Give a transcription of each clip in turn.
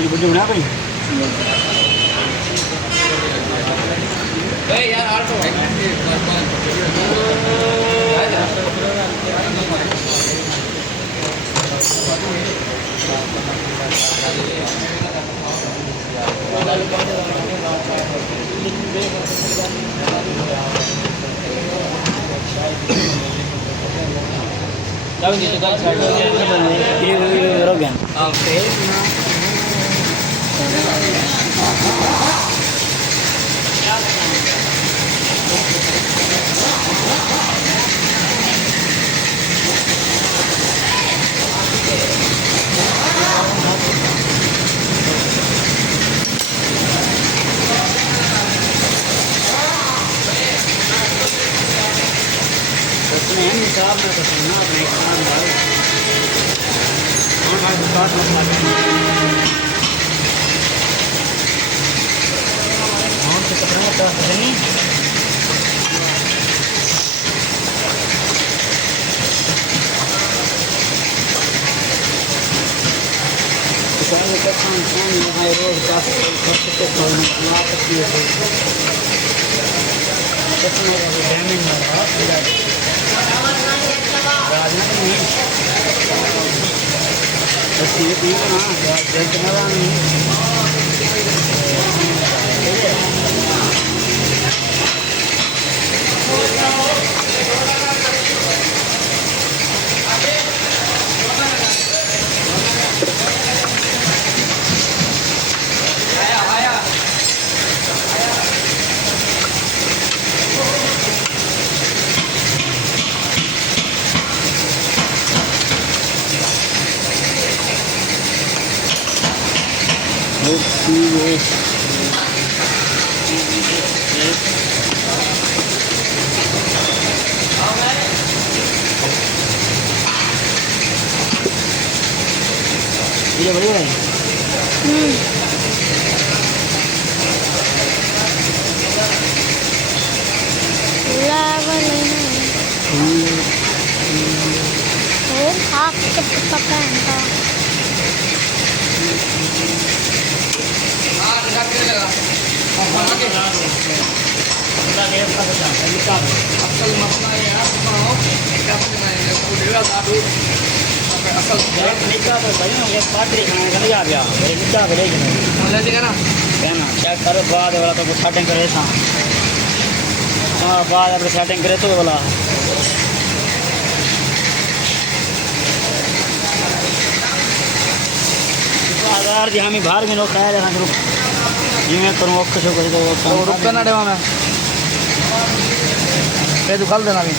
कुछ बुढ़ी बना भाई यार आठ ये रोगन उसने हम हिसाब में तो सुनना अपने काम डाल हमारे साथ हम तो कपड़ा का नहीं सारे का काम हमारे रोज का तो खोलना सकती है कितना डैमेज ना रहा राजनीति नहीं बस ये भी ना जनता नहीं ये बढ़िया है चेक करो बाद वाला तो सेटिंग करे हाँ बाद अपने सेटिंग करे तो बोला जी हमें बाहर में लोग खाया जाना ग्रुप मैं करूँ कुछ तो रुक ना डेवा में तो खल देना भी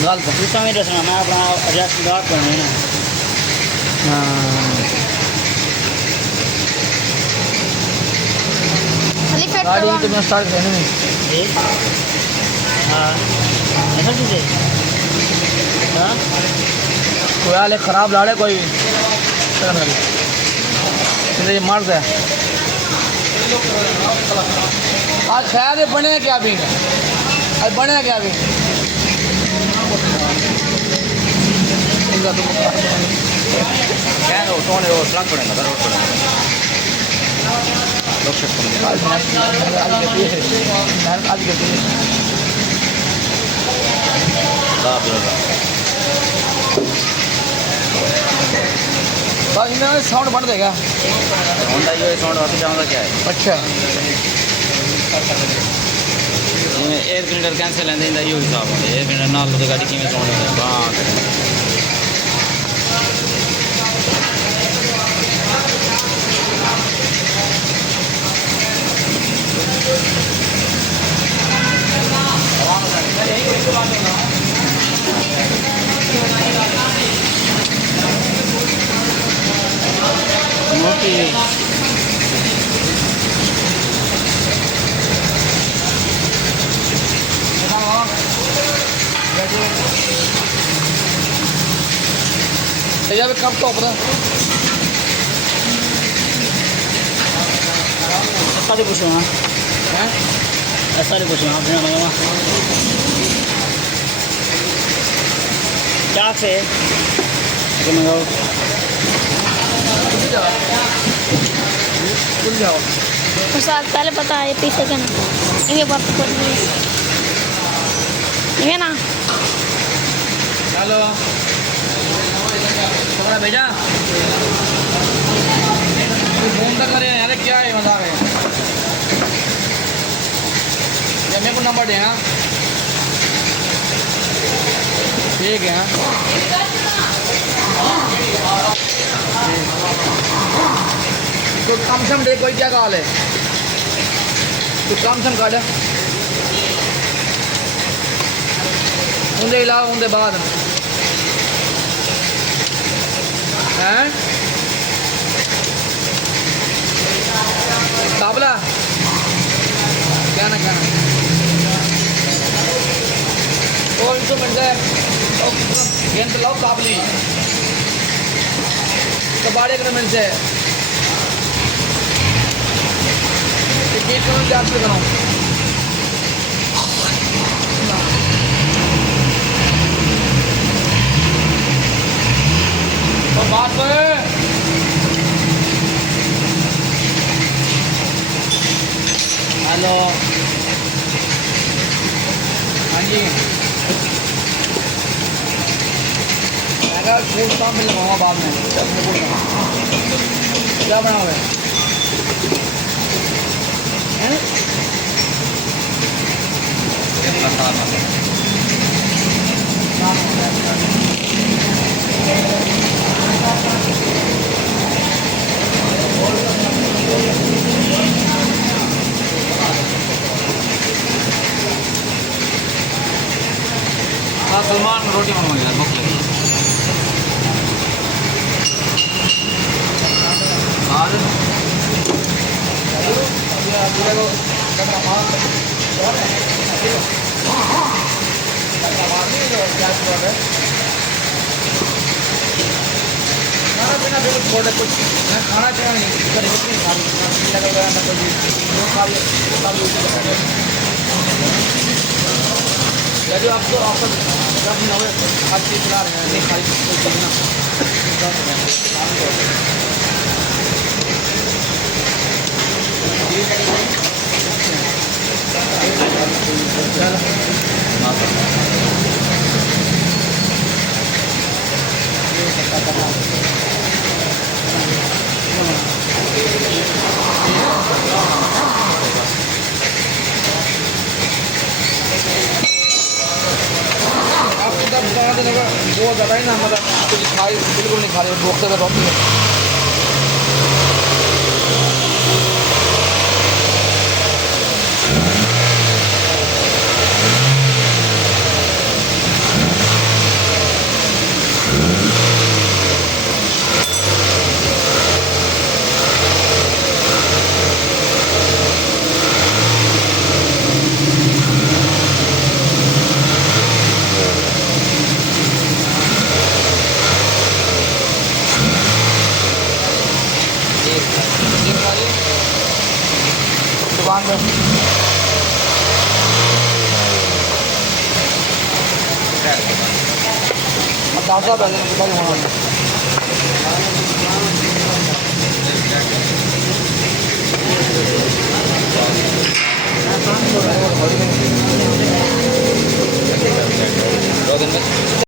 गल तो पूछा नहीं दसना मैं अपना एडजस्ट गाँव करना है गाड़ी तो मैं स्टार्ट करने में हाँ ऐसा चीज़ है हाँ कोई आले ख़राब लाड़े कोई ये मार दे आज खैर बने क्या भी आज बने क्या भी क्या हो तो वो ट्रक पड़ेगा रोड पड़ेगा लोग सकते हैं साउंड बढ़ देगा साउंड होता क्या है अच्छा एयर क्लीनर कैंसिल है यो हिसाब है एयर क्लीनर ना तो गाड़ी किमें साउंड है यार कब टॉप ना सारे पूछो ना हैं सारे पूछो आप बिना मंगावा क्या से मंगाओ जाओ, खुल जाओ। उस्ताद पहले पता है पीछे के ना इनके बात कर ये ना हेलो तुम्हारा भेजा फोन तक करे यार, क्या है मजाक है? या मेरे को नंबर दे। हाँ ठीक है। तो कम सम दे, कोई क्या काल है? तो कम सम काट उनके अलावा उनके बाद हैं काबला क्या ना क्या और इंस्ट्रूमेंट है गेंद लाओ काबली कबाड़े के मिल से गीत करो जात पे करो तो बात पे हेलो हाँ जी मैं फूड काम मिल लगाऊंगा बाद में क्या बनाओगे हाँ सलमान रोटी बनवाएगा भूख लगी आज खाना पीना बिल्कुल छोटे कुछ मैं खाना पीना नहीं यदि आपको ऑफर जब न हो हर चीज़ चला रहे हैं नहीं खाई कोई चीज़ ना वो ज़्यादा ही ना मतलब कुछ खाई बिल्कुल नहीं खा रहे भूख से रोटी है दुकान पे ताज़ा दो दिन में